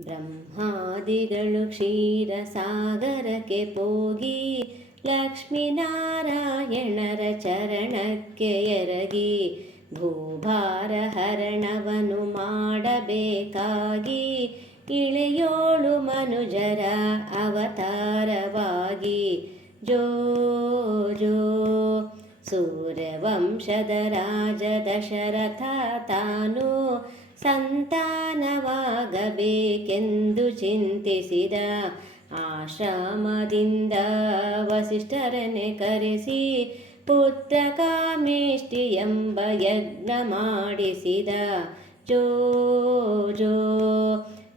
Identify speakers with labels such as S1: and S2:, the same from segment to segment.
S1: ಬ್ರಹ್ಮಾದಿಗಳು ಕ್ಷೀರ ಸಾಗರಕ್ಕೆ ಹೋಗಿ ಲಕ್ಷ್ಮೀನಾರಾಯಣರ ಚರಣಕ್ಕೆ ಎರಗಿ ಭೂಭಾರ ಹರಣವನು ಮಾಡಬೇಕಾಗಿ ಇಳೆಯೋಳು ಮನುಜರ ಅವತಾರವಾಗಿ. ಜೋ ಜೋ, ಸೂರ್ಯವಂಶದ ರಾಜ ದಶರಥ ತಾನು ಸಂತಾನವಾಗಬೇಕೆಂದು ಚಿಂತಿಸಿದ ಆಶ್ರಮದಿಂದ ವಸಿಷ್ಠರನ್ನೇ ಕರೆಸಿ ಪುತ್ರ ಕಾಮೇಷ್ಟಿ ಎಂಬ ಯಜ್ಞ ಮಾಡಿಸಿದ. ಜೋ ಜೋ,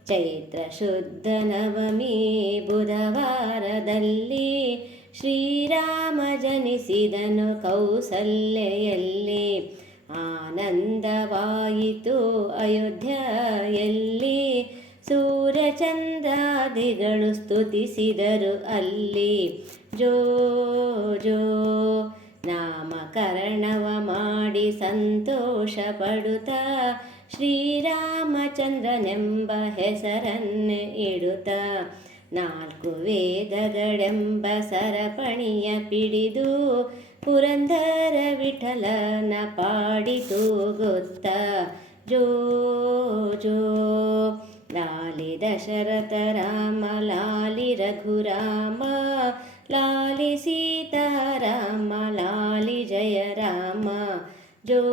S1: ಚೈತ್ರ ಶುದ್ಧ ನವಮಿ ಬುಧವಾರದಲ್ಲಿ ಶ್ರೀರಾಮ ಜನಿಸಿದನು ಕೌಸಲ್ಯೆಯಲ್ಲಿ. ಆನಂದವಾಯಿತು ಅಯೋಧ್ಯೆಯಲ್ಲಿ. ಸೂರ್ಯಚಂದ್ರಾದಿಗಳು ಸ್ತುತಿಸಿದರು ಅಲ್ಲಿ. ಜೋ ಜೋ, ನಾಮಕರಣವ ಮಾಡಿ ಸಂತೋಷ ಪಡುತ್ತಾ ಶ್ರೀರಾಮಚಂದ್ರನೆಂಬ ಹೆಸರನ್ನು ಇಡುತ್ತ. ನಾಲ್ಕು ವೇದಗಳೆಂಬ ಸರಪಣಿಯ ಪಿಡಿದು ಪುರಂದರ ವಿಠಲನ ಪಾಡಿತು ಗೊತ್ತ ಜೋ ಜೋ ಲಾಲಿ ದಶರಥ ರಾಮ ಲಾಲಿ ರಘುರಾಮ ಲಾಲಿ ಸೀತಾರಾಮ ಲಾಲಿ ಜಯ ರಾಮ ಜೋ